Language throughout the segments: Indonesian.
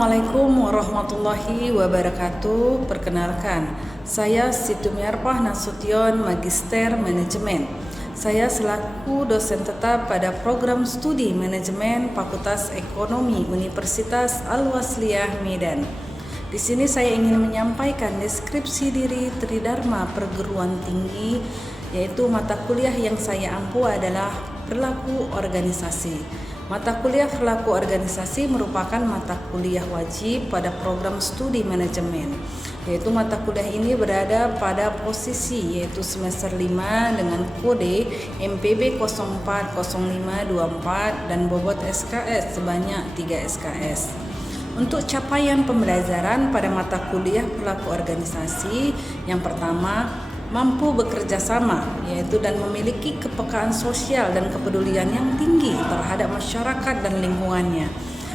Assalamualaikum warahmatullahi wabarakatuh. Perkenalkan, saya Siti Miarpah Nasution, Magister Manajemen. Saya selaku dosen tetap pada program studi manajemen Fakultas Ekonomi Universitas Al-Wasliyah Medan. Di sini saya ingin menyampaikan deskripsi diri Tridharma Perguruan Tinggi, yaitu mata kuliah yang saya ampu adalah Perilaku Organisasi. Mata kuliah Perilaku Organisasi merupakan mata kuliah wajib pada program studi manajemen, yaitu mata kuliah ini berada pada posisi yaitu semester 5 dengan kode MPB 040524 dan bobot SKS sebanyak 3 SKS. Untuk capaian pembelajaran pada mata kuliah Perilaku Organisasi, yang pertama, mampu bekerja sama, yaitu dan memiliki kepekaan sosial dan kepedulian yang tinggi terhadap masyarakat dan lingkungannya.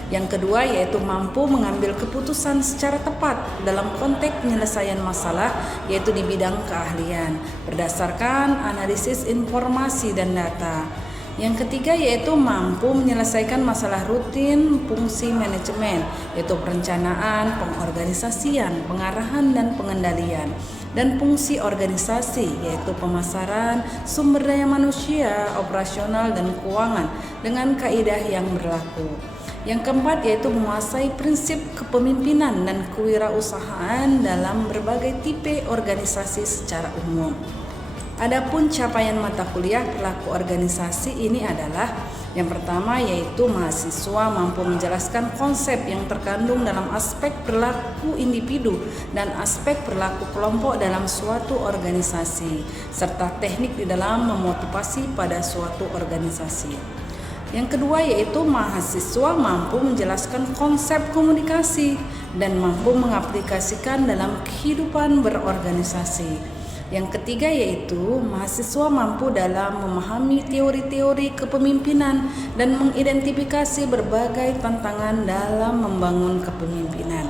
Yang kedua, yaitu mampu mengambil keputusan secara tepat dalam konteks penyelesaian masalah, yaitu di bidang keahlian, berdasarkan analisis informasi dan data. Yang ketiga, yaitu mampu menyelesaikan masalah rutin fungsi manajemen, yaitu perencanaan, pengorganisasian, pengarahan, dan pengendalian. Dan fungsi organisasi, yaitu pemasaran, sumber daya manusia, operasional, dan keuangan dengan kaidah yang berlaku. Yang keempat, yaitu menguasai prinsip kepemimpinan dan kewirausahaan dalam berbagai tipe organisasi secara umum. Adapun capaian mata kuliah Perilaku Organisasi ini adalah yang pertama, yaitu mahasiswa mampu menjelaskan konsep yang terkandung dalam aspek perilaku individu dan aspek perilaku kelompok dalam suatu organisasi, serta teknik di dalam memotivasi pada suatu organisasi. Yang kedua, yaitu mahasiswa mampu menjelaskan konsep komunikasi dan mampu mengaplikasikan dalam kehidupan berorganisasi. Yang ketiga, yaitu mahasiswa mampu dalam memahami teori-teori kepemimpinan dan mengidentifikasi berbagai tantangan dalam membangun kepemimpinan.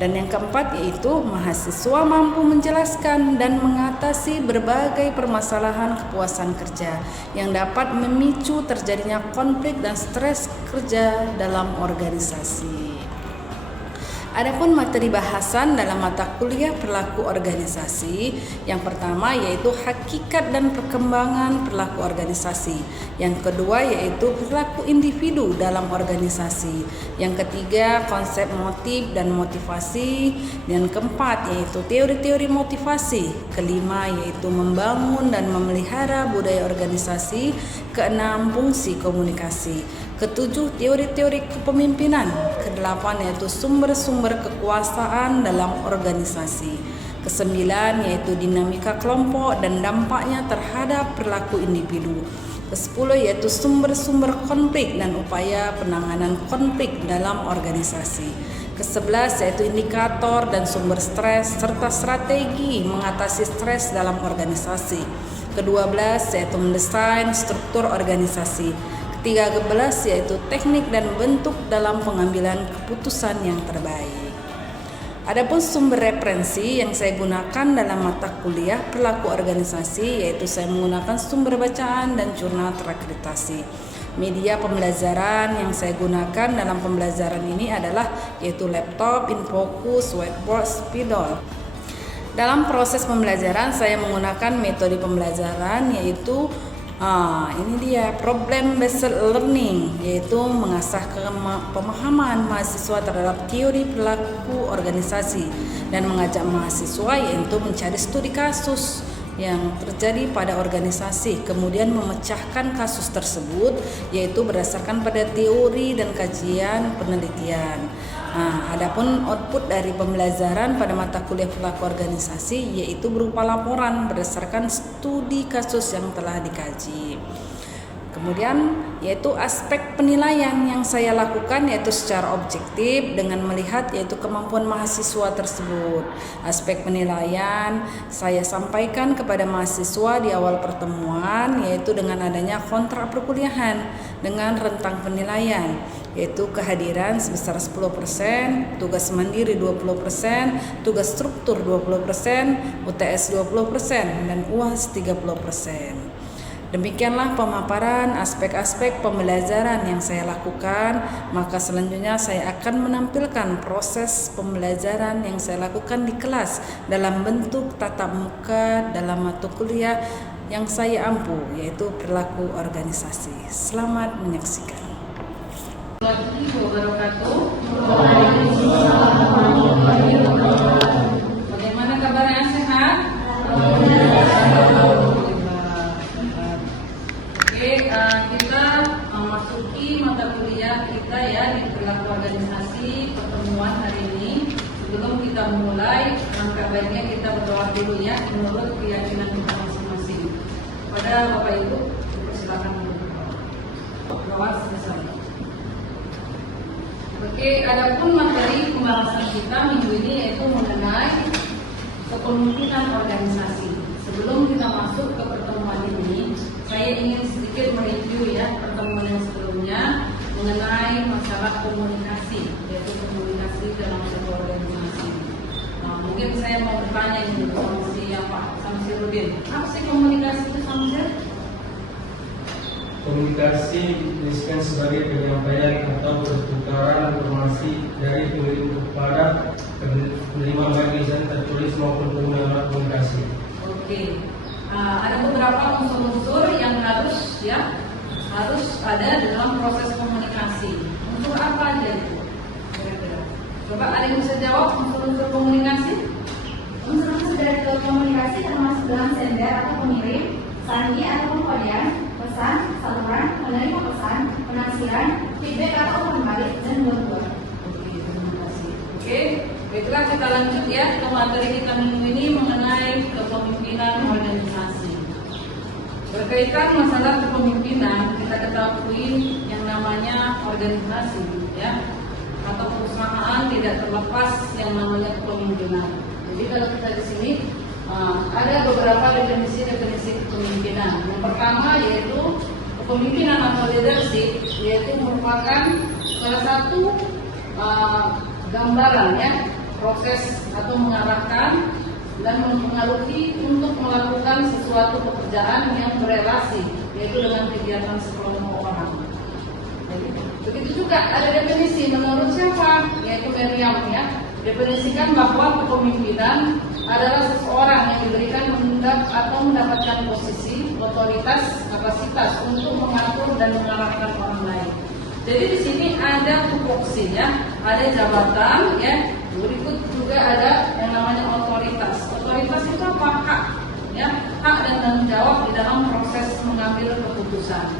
Dan yang keempat, yaitu mahasiswa mampu menjelaskan dan mengatasi berbagai permasalahan kepuasan kerja yang dapat memicu terjadinya konflik dan stres kerja dalam organisasi. Adapun materi bahasan dalam mata kuliah Perilaku Organisasi, yang pertama yaitu hakikat dan perkembangan perilaku organisasi. Yang kedua yaitu perilaku individu dalam organisasi. Yang ketiga konsep motif dan motivasi. Yang keempat yaitu teori-teori motivasi. Kelima yaitu membangun dan memelihara budaya organisasi. Keenam, fungsi komunikasi. Ketujuh, teori-teori kepemimpinan. Kedelapan yaitu sumber-sumber kekuasaan dalam organisasi. Kesembilan yaitu dinamika kelompok dan dampaknya terhadap perilaku individu. Kesepuluh yaitu sumber-sumber konflik dan upaya penanganan konflik dalam organisasi. Kesebelas yaitu indikator dan sumber stres serta strategi mengatasi stres dalam organisasi. Kedua belas yaitu mendesain struktur organisasi. Ke-13 yaitu teknik dan bentuk dalam pengambilan keputusan yang terbaik. Adapun sumber referensi yang saya gunakan dalam mata kuliah Perilaku Organisasi, yaitu saya menggunakan sumber bacaan dan jurnal terakreditasi. Media pembelajaran yang saya gunakan dalam pembelajaran ini adalah yaitu laptop, infocus, whiteboard, spidol. Dalam proses pembelajaran saya menggunakan metode pembelajaran yaitu ini dia problem based learning, yaitu mengasah pemahaman mahasiswa terhadap teori perilaku organisasi dan mengajak mahasiswa yaitu mencari studi kasus yang terjadi pada organisasi, kemudian memecahkan kasus tersebut yaitu berdasarkan pada teori dan kajian penelitian. Adapun output dari pembelajaran pada mata kuliah Perilaku Organisasi yaitu berupa laporan berdasarkan studi kasus yang telah dikaji. Kemudian yaitu aspek penilaian yang saya lakukan yaitu secara objektif dengan melihat yaitu kemampuan mahasiswa tersebut. Aspek penilaian saya sampaikan kepada mahasiswa di awal pertemuan yaitu dengan adanya kontrak perkuliahan dengan rentang penilaian yaitu kehadiran sebesar 10%, tugas mandiri 20%, tugas struktur 20%, UTS 20%, dan UAS 30%. Demikianlah pemaparan aspek-aspek pembelajaran yang saya lakukan. Maka selanjutnya saya akan menampilkan proses pembelajaran yang saya lakukan di kelas dalam bentuk tatap muka dalam mata kuliah yang saya ampu, yaitu perilaku organisasi. Selamat menyaksikan. Bagaimana kabarnya, sehat? Kita memasuki mata kuliah kita ya di perilaku organisasi pertemuan hari ini. Sebelum kita mulai, langkah baiknya kita berdoa dulu ya menurut keyakinan kita masing-masing. Pada Bapak Ibu, silakan berdoa selesai. Oke, adapun materi pembahasan kita minggu ini yaitu mengenai kepemimpinan organisasi. Sebelum kita masuk ke pertemuan ini, saya ingin sedikit mereview ya pertemuan yang sebelumnya mengenai masalah komunikasi, yaitu komunikasi dalam sebuah organisasi. Nah, mungkin saya mau bertanya ini sama Pak Samsirudin, apa sih komunikasi itu, Samsir? Komunikasi didefinisikan sebagai penyampaian atau pertukaran informasi dari pengirim kepada penerima baik lisan tertulis maupun pengguna komunikasi. Oke. Ada beberapa unsur-unsur yang harus ada dalam proses komunikasi. Unsur apa aja itu? Kira-kira. Coba ada yang bisa jawab unsur-unsur komunikasi? Unsur-unsur dari komunikasi termasuk dalam sender atau pengirim, sandi atau pengkodian, pesan, saluran, menerima pesan, penafsiran, feedback atau pembalik, dan dua-dua. Oke, terima kasih. Oke, baiklah kita lanjut ya ke materi kita minggu ini mengenai kepemimpinan organisasi. Berkaitan masalah kepemimpinan, kita ketahui yang namanya organisasi ya atau perusahaan tidak terlepas yang namanya kepemimpinan. Jadi kalau kita di sini ada beberapa definisi kepemimpinan. Yang pertama yaitu kepemimpinan atau leadership, yaitu merupakan salah satu gambaran ya proses atau mengarahkan dan mempengaruhi untuk melakukan sesuatu pekerjaan yang berelasi, yaitu dengan kegiatan sekelompok orang. Jadi, begitu juga ada definisi menurut siapa, yaitu Merriam ya, definisikan bahwa kepemimpinan adalah seseorang yang diberikan atau mendapatkan posisi, otoritas, kapasitas untuk mengatur dan mengarahkan orang lain. Jadi di sini ada tupoksi ya, ada jabatan ya. Berikut juga ada yang namanya otoritas. Otoritas itu apa? Hak ya, hak dan tanggung jawab di dalam proses mengambil keputusan.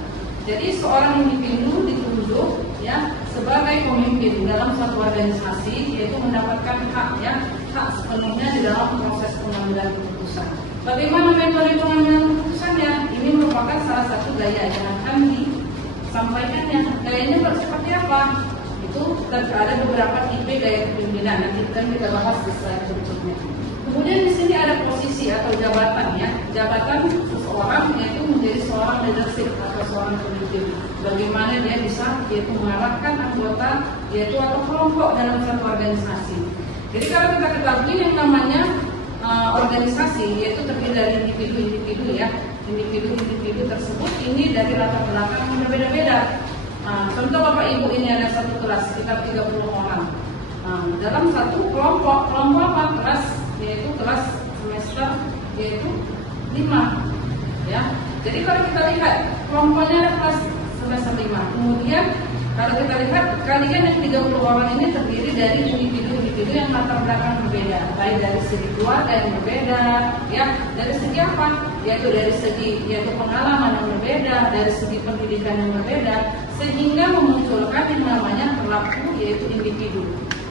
Jadi seorang individu ditunjuk ya sebagai pemimpin dalam suatu organisasi, yaitu mendapatkan hak ya, hak sepenuhnya di dalam proses pengambilan keputusan. Bagaimana metode pengambilan keputusannya? Ini merupakan salah satu gaya yang akan disampaikannya. Gayanya seperti apa? Itu ada beberapa tipe gaya kepemimpinan. Nanti kita bahas di slide berikutnya. Kemudian di sini ada posisi atau jabatan ya. Jabatan seseorang yaitu menjadi seorang leadership atau seorang pemimpin. Bagaimana dia bisa yaitu mengarahkan anggota yaitu atau kelompok dalam satu organisasi. Jadi kalau kita ketahui yang namanya organisasi yaitu terdiri dari individu-individu ya. Individu-individu tersebut ini dari latar belakang yang berbeda-beda. Contoh Bapak Ibu, ini ada satu kelas sekitar 30 orang. Dalam satu kelompok apa? Kelas, yaitu kelas semester yaitu 5 ya. Jadi kalau kita lihat kelompoknya ada kelas semester 5. Kemudian kalau kita lihat kalian yang 30 orang ini terdiri dari individu-individu yang latar belakang berbeda, baik dari segi keluarga yang berbeda ya, dari segi apa? Yaitu dari segi pengalaman yang berbeda, dari segi pendidikan yang berbeda, sehingga memunculkan yang namanya perilaku yaitu individu.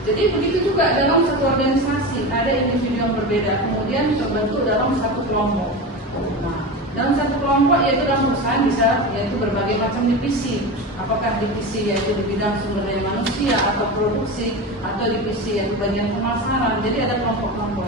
Jadi begitu juga dalam satu organisasi ada individu yang berbeda, kemudian terbentuk dalam satu kelompok. Nah, dalam satu kelompok yaitu dalam perusahaan bisa yaitu berbagai macam divisi. Apakah divisi yaitu di bidang sumber daya manusia atau produksi, atau divisi yaitu bagian pemasaran. Jadi ada kelompok-kelompok.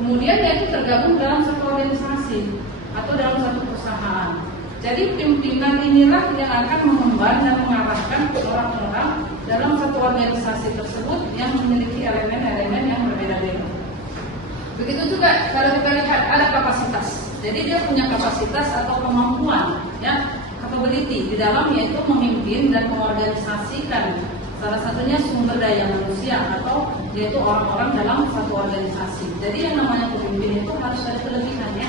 Kemudian yaitu tergabung dalam satu organisasi atau dalam satu perusahaan. Jadi pimpinan inilah yang akan mengemban dan mengarahkan orang-orang dalam satu organisasi tersebut yang memiliki elemen-elemen yang berbeda-beda. Begitu juga kalau kita lihat ada kapasitas. Jadi dia punya kapasitas atau kemampuan, ya, capability di dalam yaitu memimpin dan mengorganisasikan salah satunya sumber daya manusia atau yaitu orang-orang dalam satu organisasi. Jadi yang namanya pemimpin itu harus ada kelebihannya,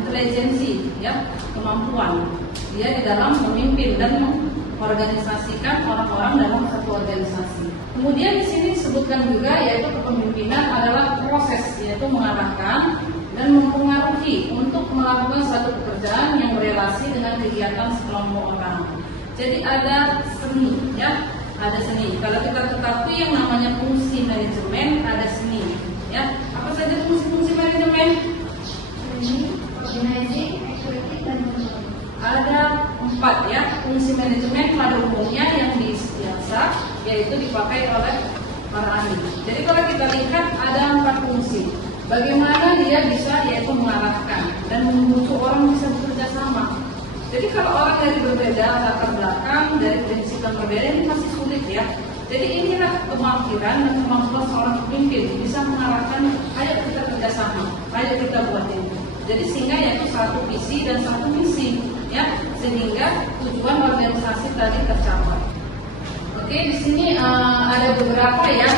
intelijensi, ya, kemampuan dia di dalam memimpin dan mengorganisasikan orang-orang dalam satu organisasi. Kemudian di sini disebutkan juga yaitu kepemimpinan adalah proses, yaitu mengarahkan dan mempengaruhi untuk melakukan satu pekerjaan yang berelasi dengan kegiatan sekelompok orang. Jadi ada seni, ya, ada seni. Kalau kita ketahui yang namanya fungsi manajemen, ada seni, ya. Apa saja fungsi-fungsi manajemen? Organizing, activity, dan control. Ada 4, ya. Fungsi manajemen pada umumnya yang biasa yaitu dipakai oleh para ahli. Jadi kalau kita lihat ada 4 fungsi. Bagaimana dia bisa yaitu mengarahkan dan membutuhkan orang bisa bekerja sama. Jadi kalau orang dari berbeda latar belakang, dari prinsip yang berbeda ini masih sulit, ya. Jadi inilah kemampuan dan kemampuan seorang pemimpin bisa mengarahkan, ayo kita kerjasama, ayo kita buat ini. Jadi sehingga yaitu satu visi dan satu misi, ya, sehingga tujuan organisasi tadi tercapai. Oke, di sini ada beberapa, ya,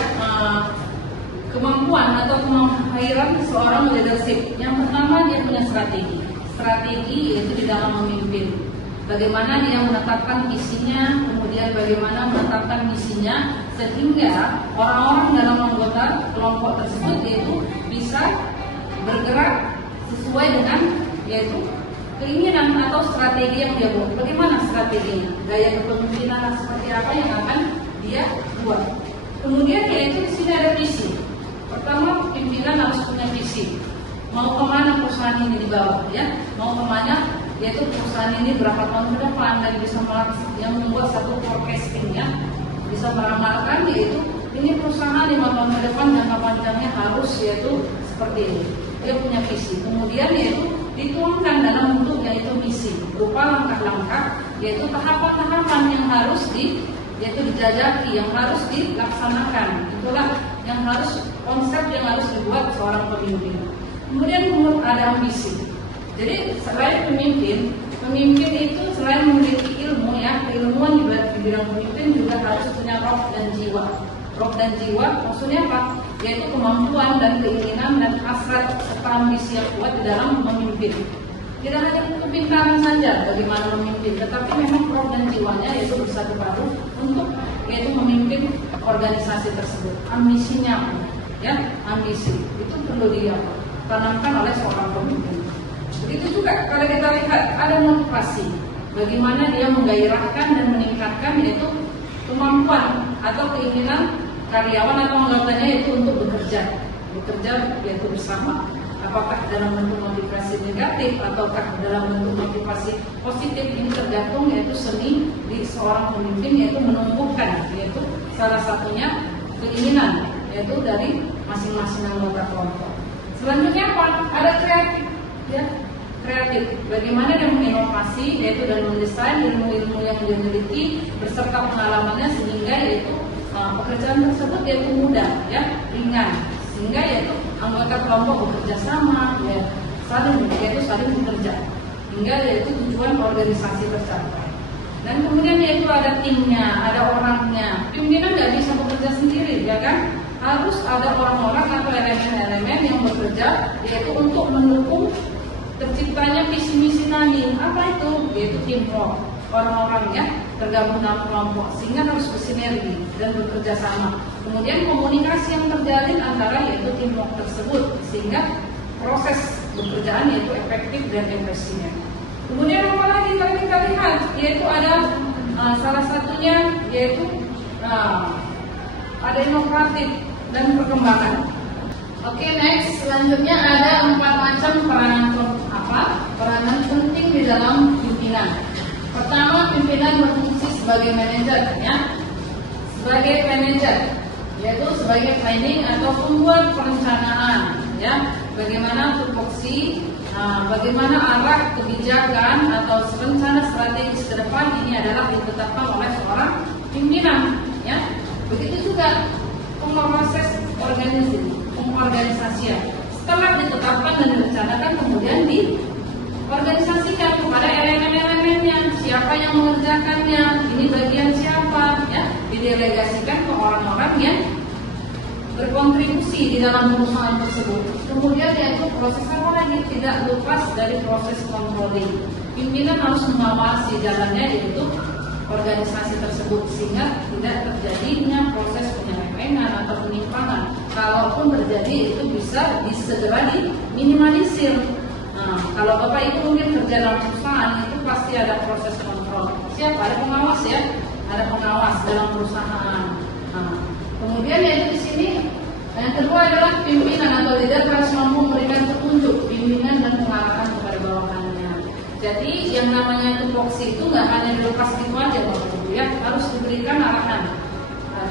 kemampuan atau kemahiran seorang leadership. Yang pertama dia punya strategi. Strategi yaitu di dalam memimpin. Bagaimana dia menetapkan visinya, kemudian bagaimana menetapkan misinya, sehingga orang-orang dalam anggota kelompok tersebut yaitu bisa bergerak sesuai dengan yaitu keinginan atau strategi yang dia buat. Bagaimana strateginya? Gaya kepemimpinan seperti apa yang akan dia buat. Kemudian yaitu di sini ada visi. Pertama, pimpinan harus punya visi. Mau kemana perusahaan ini dibawa, ya? Mau kemana? Yaitu perusahaan ini berapa tahun ke depan dan bisa yang membuat satu forecasting, ya, bisa meramalkan yaitu ini perusahaan 5 tahun ke depan jangka panjangnya harus yaitu seperti ini. Dia punya visi. Kemudian yaitu dituangkan dalam bentuk yaitu misi berupa langkah-langkah yaitu tahapan-tahapan yang harus yaitu dijajaki, yang harus dilaksanakan. Itulah yang harus konsep yang harus dibuat seorang pemimpin. Kemudian ada ambisi. Jadi selain pemimpin itu selain memiliki ilmu, ya, keilmuan juga di bidang pemimpin juga harus punya roh dan jiwa. Roh dan jiwa maksudnya apa? Yaitu kemampuan dan keinginan dan hasrat serta ambisi yang kuat di dalam memimpin. Tidak hanya kepintaran saja bagaimana memimpin, tetapi memang roh dan jiwanya yaitu bersatu padu untuk yaitu memimpin organisasi tersebut. Ambisinya, ya, ambisi itu perlu ditanamkan oleh seorang pemimpin. Begitu juga kalau kita lihat ada motivasi, bagaimana dia menggairahkan dan meningkatkan yaitu kemampuan atau keinginan karyawan atau anggotanya yaitu untuk bekerja yaitu bersama. Apakah dalam bentuk motivasi negatif ataukah dalam bentuk motivasi positif, ini tergantung yaitu seni di seorang pemimpin yaitu menumbuhkan yaitu salah satunya keinginan yaitu dari masing-masing anggota kelompok. Selanjutnya apa? Ada kreatif, ya, kreatif. Bagaimana dia menginovasi yaitu dan mendesain ilmu-ilmu yang dia miliki beserta pengalamannya sehingga yaitu pekerjaan tersebut yaitu mudah, ya, ringan, sehingga yaitu anggota kelompok bekerja sama, ya, saling bekerja hingga yaitu tujuan organisasi tercapai. Dan kemudian yaitu ada timnya, ada orangnya. Pimpinan nggak bisa bekerja sendiri, ya kan? Harus ada orang-orang atau elemen-elemen yang bekerja yaitu untuk mendukung terciptanya visi misi tadi. Apa itu? Yaitu teamwork. Orang-orangnya tergabung dalam kelompok sehingga harus bersinergi dan bekerja sama. Kemudian komunikasi yang terjalin antara yaitu teamwork tersebut sehingga proses bekerjaan yaitu efektif dan efisien. Kemudian apa lagi kalau kita lihat yaitu ada salah satunya yaitu ada inovatif dan perkembangan. Oke, next selanjutnya ada 4 macam peranan penting di dalam pimpinan. Pertama, pimpinan berfungsi sebagai manajer, ya, sebagai manajer, yaitu sebagai planning atau pembuat perencanaan, ya, bagaimana tupoksi, bagaimana arah kebijakan atau rencana strategis ke depan ini adalah ditetapkan oleh seorang pimpinan, ya. Begitu juga pemproses pengorganisasian, Setelah ditetapkan dan direncanakan, kemudian diorganisasikan kepada elemen-elemennya, siapa yang mengerjakannya, ini bagian siapa, ya, didelegasikan ke orang-orang yang berkontribusi di dalam perusahaan tersebut. Kemudian yaitu proses apa lagi, tidak lepas dari proses controlling. Pimpinan harus mengawasi jalannya yaitu organisasi tersebut sehingga tidak terjadinya proses penyelewengan atau penyimpangan. Kalaupun terjadi itu bisa segera diminimalisir. Nah, kalau Bapak Ibu mungkin kerja dalam perusahaan itu pasti ada proses kontrol. Siapa? Ada pengawas ya, ada pengawas dalam perusahaan. Nah, kemudian yaitu di sini yang kedua adalah pimpinan atau leader harus mampu memberikan petunjuk, bimbingan dan pengarahan kepada bawahannya. Jadi yang namanya tupoksi itu nggak hanya dilepas gitu aja Bapak Ibu ya, harus diberikan arahan,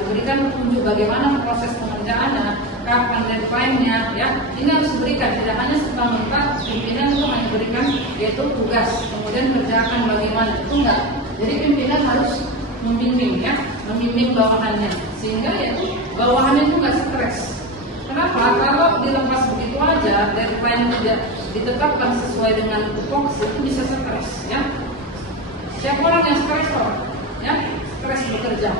diberikan petunjuk bagaimana proses pengerjaannya, kapan deadline-nya, ya. Ini harus diberikan, tidak hanya serta-merta pimpinan itu hanya diberikan yaitu tugas, kemudian kerjakan bagaimana, itu enggak. Jadi pimpinan harus membimbing ya, membimbing bawahannya sehingga yaitu bawahannya itu nggak stres. Kenapa? Kalau dilepas begitu aja, deadline tidak ditetapkan sesuai dengan tupoksi itu bisa stres ya. Siapa orang yang stres ya? Stres bekerja.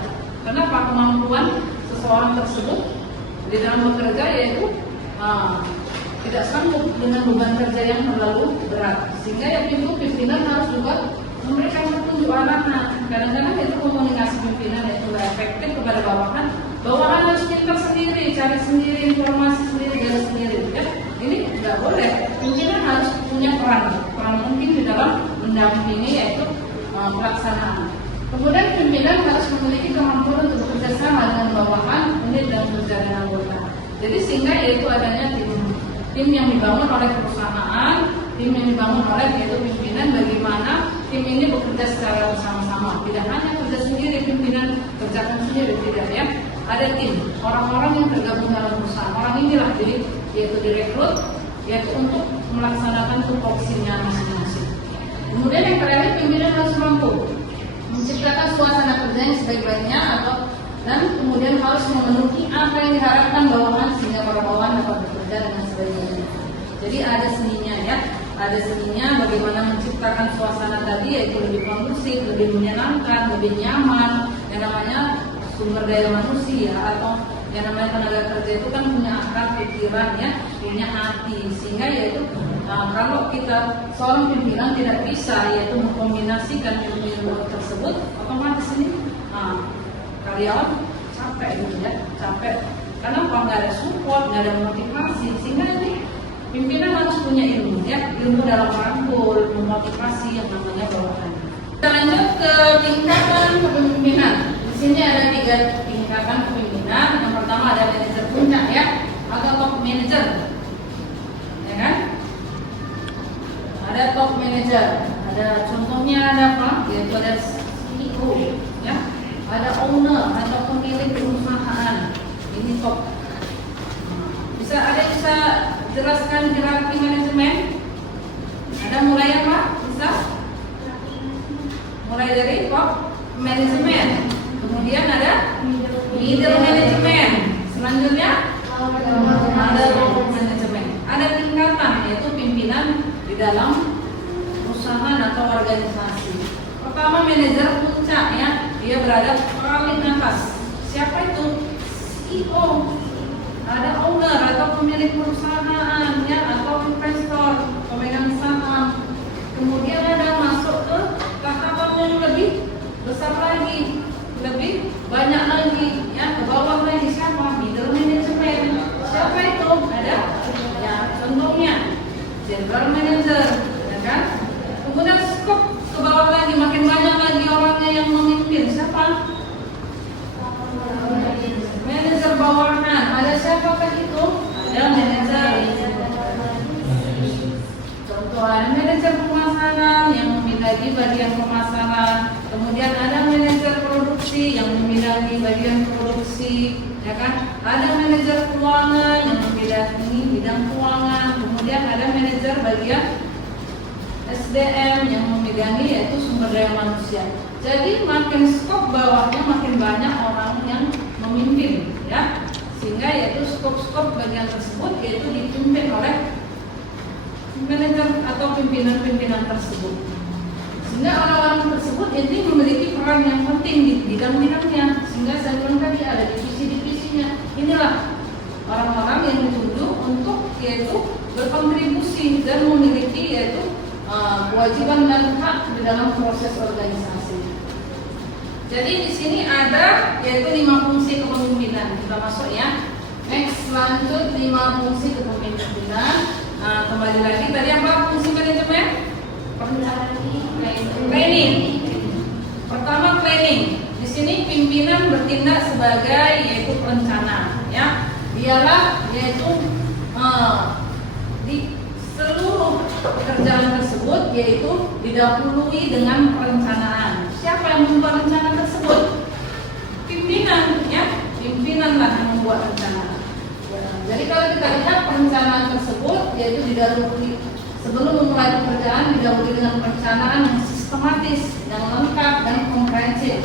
Kenapa? Kemampuan seseorang tersebut di dalam bekerja yaitu tidak sanggup dengan beban kerja yang terlalu berat, sehingga yang itu pimpinan harus juga memberikan petunjuk arahan. Kadang-kadang itu komunikasi pimpinan itu tidak efektif kepada bawahan. Bawahan harus pintar sendiri, cari sendiri informasi sendiri, dari sendiri. Ya. Ini tidak boleh. Pimpinan harus punya peran mungkin di dalam mendampingi yaitu pelaksanaan. Kemudian pimpinan harus memiliki kemampuan untuk bekerja sama dengan bawahan, unit dan kerja dengan anggota. Jadi sehingga yaitu adanya tim yang dibangun oleh perusahaan, tim yang dibangun oleh yaitu pimpinan, bagaimana tim ini bekerja secara bersama-sama. Tidak hanya kerja sendiri, pimpinan kerjakan sendiri, tidak ya. Ada tim, orang-orang yang tergabung dalam perusahaan. Orang inilah yaitu direkrut, yaitu untuk melaksanakan tupoksinya masing-masing. Kemudian yang terakhir, pimpinan harus mampu menciptakan suasana kerja yang sebaik-baiknya dan kemudian harus memenuhi apa yang diharapkan bawahan sehingga para bawahan dapat bekerja dengan sebaik-baiknya. Jadi ada seninya ya, ada seninya bagaimana menciptakan suasana tadi yaitu lebih kondusif, lebih menyenangkan, lebih nyaman. Yang namanya sumber daya manusia atau yang namanya tenaga kerja itu kan punya akal pikiran ya, punya hati, sehingga yaitu kalau kita seorang pimpinan tidak bisa yaitu mengkombinasikan ilmu tersebut, otomatis ini karyawan capek gitu ya, capek. Karena kalau nggak ada support, nggak ada motivasi, sehingga ini pimpinan harus punya ilmu ya, ilmu dalam merangkul, memotivasi yang namanya bawahan. Kita lanjut ke tingkatan kepemimpinan. Di sini ada 3 tingkatan kepemimpinan. Yang pertama ada manajer puncak ya, atau top manager, ya kan? Ada top manager, ada contohnya ada apa? Yaitu ada CEO, ya, ada owner atau pemilik perusahaan. Ini top. Bisa jelaskan hierarki manajemen? Ada mulai apa? Bisa? Mulai dari top manajemen. Kemudian ada middle management. Selanjutnya ada low management. Ada tingkatan yaitu pimpinan di dalam perusahaan atau organisasi. Pertama manajer puncak ya, dia berada paling atas. Siapa itu? CEO. Ada owner atau pemilik perusahaan ya, atau investor, pemegang saham. Kemudian ada masuk ke tahapan yang lebih besar lagi, lebih banyak lagi ya, ke bawah lagi. Siapa? Middle management. Siapa itu? Ada ya, contohnya general manager, ya kan? Kemudian skop ke bawah lagi, makin banyak lagi orangnya yang memimpin. Siapa? Manajer bawahan. Ada siapakah itu? Ada manajer. Contoh ada manajer pemasaran yang membidangi bagian pemasaran. Kemudian ada manajer produksi yang membidangi bagian produksi, ya kan? Ada manajer keuangan yang membidangi bidang keuangan. Kemudian ada manajer bagian SDM yang membidangi yaitu sumber daya manusia. Jadi makin skop bawahnya makin banyak orang yang memimpin, ya. sehingga yaitu skop-skop bagian tersebut yaitu dipimpin oleh manajer atau pimpinan-pimpinan tersebut, sehingga orang-orang tersebut itu memiliki peran yang penting di bidang-bidangnya, sehingga saya bilang tadi ada divisi-divisinya. Inilah orang-orang yang ditunjuk untuk yaitu berkontribusi dan memiliki yaitu kewajiban dan hak di dalam proses organisasi. Jadi di sini ada yaitu 5 fungsi kepemimpinan. Kita masuk ya. Next, lanjut 5 fungsi kepemimpinan. Kembali lagi tadi apa fungsi manajemen? Planning. Pertama planning. Di sini pimpinan bertindak sebagai yaitu perencana, ya. Dialah yaitu di seluruh pekerjaan tersebut yaitu didahului dengan perencanaan. Siapa yang membuat rencana tersebut? Pimpinan, ya. Pimpinanlah yang membuat rencana. Jadi kalau kita lihat perencanaan tersebut yaitu didahului sebelum memulai pekerjaan didahului dengan perencanaan yang sistematis, yang lengkap dan komprehensif,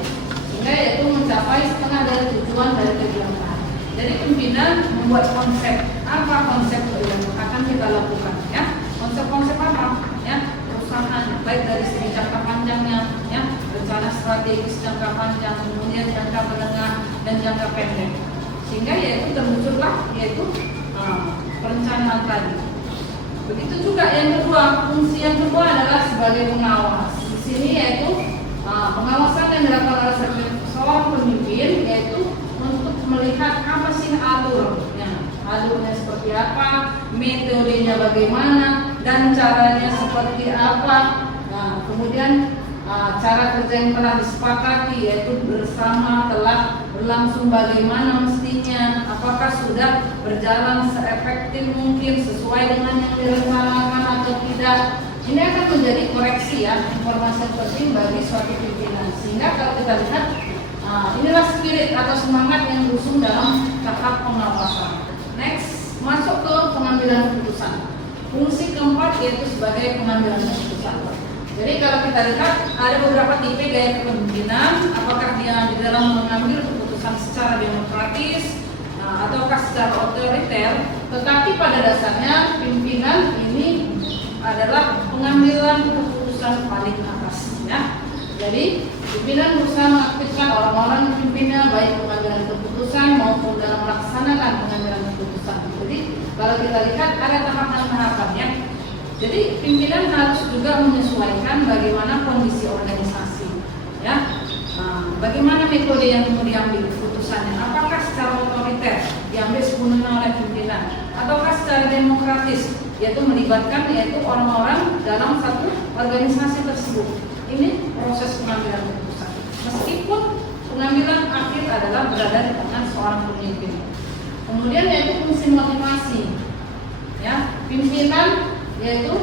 sehingga yaitu mencapai setengah dari tujuan dari kegiatan. Jadi pimpinan membuat konsep, apa konsep yang akan kita lakukan, ya. Konsep-konsep apa, ya, perusahaan, baik dari segi jangka panjangnya, ya, rencana strategis jangka panjang, kemudian jangka menengah dan jangka pendek, sehingga yaitu termuncullah yaitu perencanaan tadi. Begitu juga yang kedua, fungsi yang kedua adalah sebagai pengawas. Di sini yaitu pengawasan yang dilakukan oleh seorang pemimpin yaitu untuk melihat apa sih alurnya, alurnya seperti apa, metodenya bagaimana, dan caranya seperti apa. Nah, kemudian cara kerja yang telah disepakati yaitu bersama telah berlangsung bagaimana mestinya, apakah sudah berjalan seefektif mungkin sesuai dengan yang direncanakan atau tidak. Ini akan menjadi koreksi, ya, informasi yang penting bagi suatu pimpinan, sehingga kalau kita lihat inilah spirit atau semangat yang diusung dalam tahap pengawasan. Next, masuk ke pengambilan keputusan. Fungsi keempat yaitu sebagai pengambilan keputusan. Jadi kalau kita lihat ada beberapa tipe gaya kepemimpinan, apakah dia di dalam mengambil keputusan secara demokratis ataukah secara otoriter, tetapi pada dasarnya pimpinan ini adalah pengambilan keputusan paling atas, ya. Jadi pimpinan berusaha mengaktifkan orang-orang yang pimpinnya baik pengambilan keputusan maupun dalam melaksanakan pengambilan keputusan. Jadi kalau kita lihat ada tahapan-tahapannya. Jadi pimpinan harus juga menyesuaikan bagaimana kondisi organisasi, ya. Bagaimana metode yang kemudian diambil keputusannya? Apakah secara otoriter diambil sepenuhnya oleh pimpinan, ataukah secara demokratis, yaitu melibatkan yaitu orang-orang dalam satu organisasi tersebut? Ini proses pengambilan keputusan. Meskipun pengambilan akhir adalah berada di tangan seorang pemimpin. Kemudian yaitu fungsi motivasi, ya. Pimpinan yaitu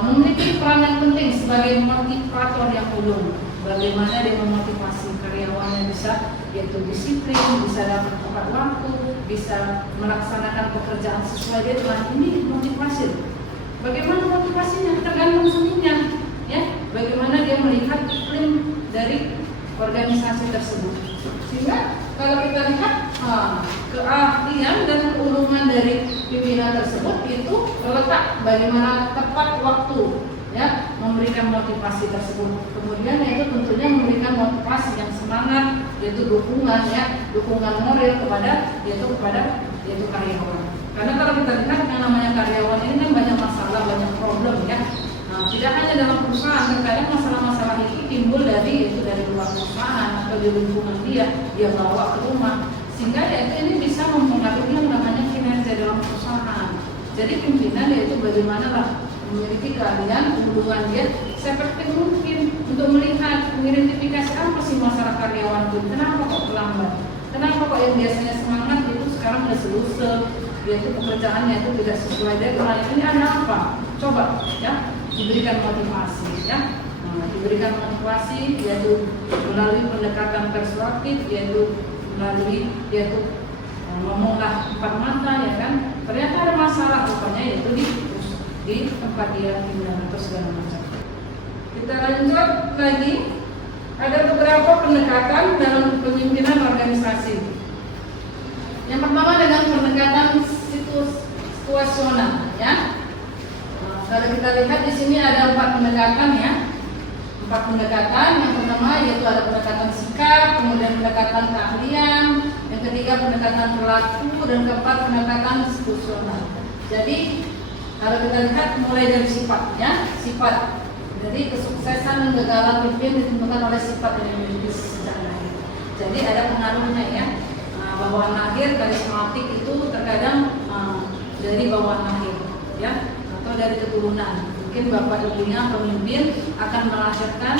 memiliki peran yang penting sebagai motivator yang ulung. Bagaimana dia memotivasi karyawannya bisa yaitu disiplin, bisa dapat tepat waktu, bisa melaksanakan pekerjaan sesuai deadline. Ini motivasi. Bagaimana motivasinya? Tergantung seninya, ya. Bagaimana dia melihat iklim dari organisasi tersebut. Sehingga kalau kita lihat keahlian dan keulungan dari pimpinan tersebut itu terletak bagaimana tepat waktu, ya, memberikan motivasi tersebut. Kemudian yaitu tentunya memberikan motivasi yang semangat, yaitu dukungan, ya, dukungan moral kepada karyawan. Karena kalau kita lihat yang namanya karyawan ini kan banyak masalah, banyak problem, ya. Tidak hanya dalam perusahaan, kadang masalah-masalah ini timbul dari luar perusahaan atau di lingkungan dia bawa ke rumah, sehingga yaitu ini bisa mempengaruhi yang namanya kinerja dalam perusahaan. Jadi pimpinan yaitu bagaimana lah memiliki keahlian, kebutuhan dia seefektif mungkin untuk melihat, mengidentifikasi apa sih masalah karyawan itu, kenapa kok terlambat, kenapa kok yang biasanya semangat itu sekarang udah selesai, yaitu pekerjaannya itu tidak sesuai deadline, ini ada apa? Coba, ya, diberikan motivasi, ya. Diberikan motivasi yaitu melalui pendekatan persuasif, yaitu melalui ngomonglah empat mata, ya kan. Ternyata ada masalah rupanya yaitu di tempat dia tinggal atau segala macam. Kita lanjut lagi. Ada beberapa pendekatan dalam kepemimpinan organisasi. Yang pertama dengan pendekatan situasional, ya. Nah, kalau kita lihat di sini ada 4 pendekatan, ya. 4 pendekatan. Yang pertama yaitu ada pendekatan sikap, kemudian pendekatan keahlian, yang ketiga pendekatan perilaku, dan keempat pendekatan situasional. Jadi kalau kita lihat mulai dari sifat, ya, sifat. Jadi kesuksesan dan kegagalan pemimpin ditentukan oleh sifat yang dimiliki sejak lahir. Jadi ada pengaruhnya, ya. Bawaan lahir, karismatik itu terkadang dari bawaan lahir, ya, atau dari keturunan. Mungkin bapak ibunya pemimpin akan melahirkan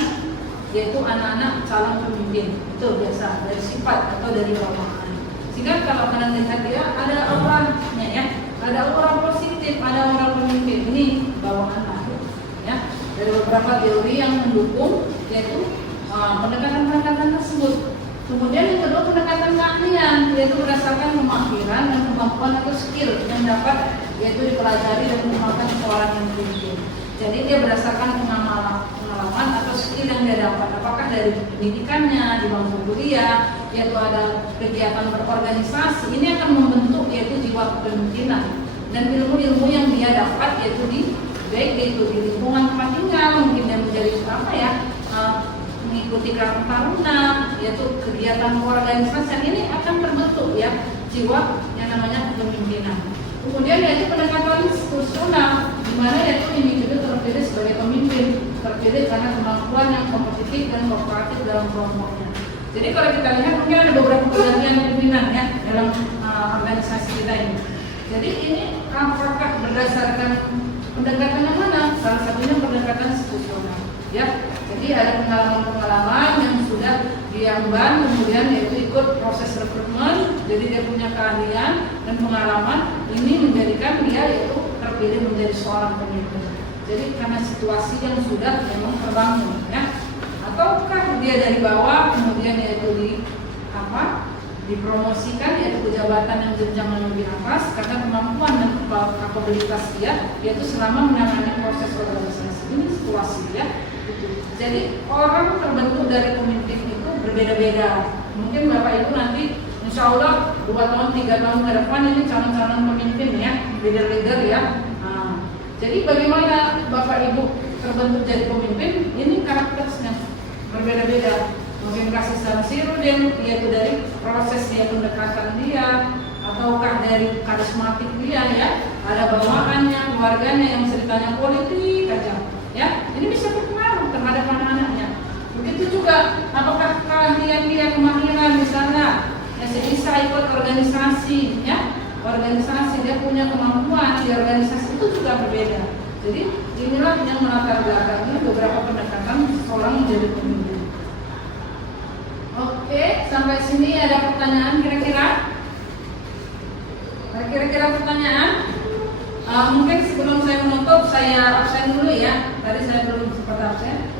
yaitu anak-anak calon pemimpin. Itu biasa dari sifat atau dari bawaan. Sehingga kalau kalian lihat dia ada auranya, ya, ada aura positif, ada aura pemimpin. Ini bawaan lahir, ya. Dari beberapa teori yang mendukung yaitu pendekatan-pendekatan tersebut. Kemudian yang kedua pendekatan keahlian, yaitu berdasarkan kemampuan dan kemampuan atau skill yang dapat yaitu dipelajari dan dikembangkan seorang yang pemimpin. Jadi dia berdasarkan pengalaman atau skill yang dia dapat, apakah dari pendidikannya di bangku kuliah, yaitu ada kegiatan berorganisasi, ini akan membentuk yaitu jiwa kepemimpinan dan ilmu-ilmu yang dia dapat yaitu baik itu di lingkungan tempat tinggal, mungkin dia menjadi apa, ya, mengikuti Karang Taruna, yaitu kegiatan keorganisasian, ini akan terbentuk, ya, jiwa yang namanya kepemimpinan. Kemudian yaitu pendekatan institusional, di mana yaitu individu terpilih sebagai pemimpin, terpilih karena kemampuan yang kompetitif dan kooperatif dalam kelompoknya. Jadi kalau kita lihat mungkin ada beberapa pergantian pimpinan, ya, dalam organisasi kita ini. Jadi ini apakah berdasarkan pendekatan yang mana? Salah satunya pendekatan institusional, ya. Jadi ada pengalaman-pengalaman yang sudah diamban, kemudian yaitu ikut proses rekrutmen. Jadi dia punya keahlian dan pengalaman, ini menjadikan dia yaitu terpilih menjadi seorang pemimpin. Jadi karena situasi yang sudah memang terbangun, ya. Ataukah dia dari bawah kemudian yaitu dipromosikan yaitu ke jabatan yang jenjang lebih atas karena kemampuan dan kapabilitas dia yaitu selama menangani proses organisasi. Ini situasi, ya. Jadi orang terbentuk dari pemimpin itu berbeda-beda. Mungkin Bapak Ibu nanti insya Allah 2 tahun, 3 tahun ke depan ini calon-calon pemimpin, ya, leader-leader, ya. Jadi bagaimana Bapak Ibu terbentuk jadi pemimpin? Ini karakternya berbeda-beda. Mungkin kasih sanksi rudin, yaitu dari proses dia pendekatan dia, ataukah dari karismatik dia, ya. Ada bawaannya, keluarganya yang ceritanya politik aja, ya. Ini bisa berpengaruh terhadap anak-anaknya. Begitu juga apakah keahlian dia, kemahiran misalnya, ya, bisa ikut organisasi, ya. Organisasi dia punya kemampuan di organisasi itu juga berbeda. Jadi inilah yang melatar belakangnya beberapa pendekatan seorang menjadi pemimpin. Oke, sampai sini ada pertanyaan kira-kira? Kira-kira pertanyaan? Mungkin sebelum saya menutup saya absen dulu, ya. Tadi saya belum sempat absen.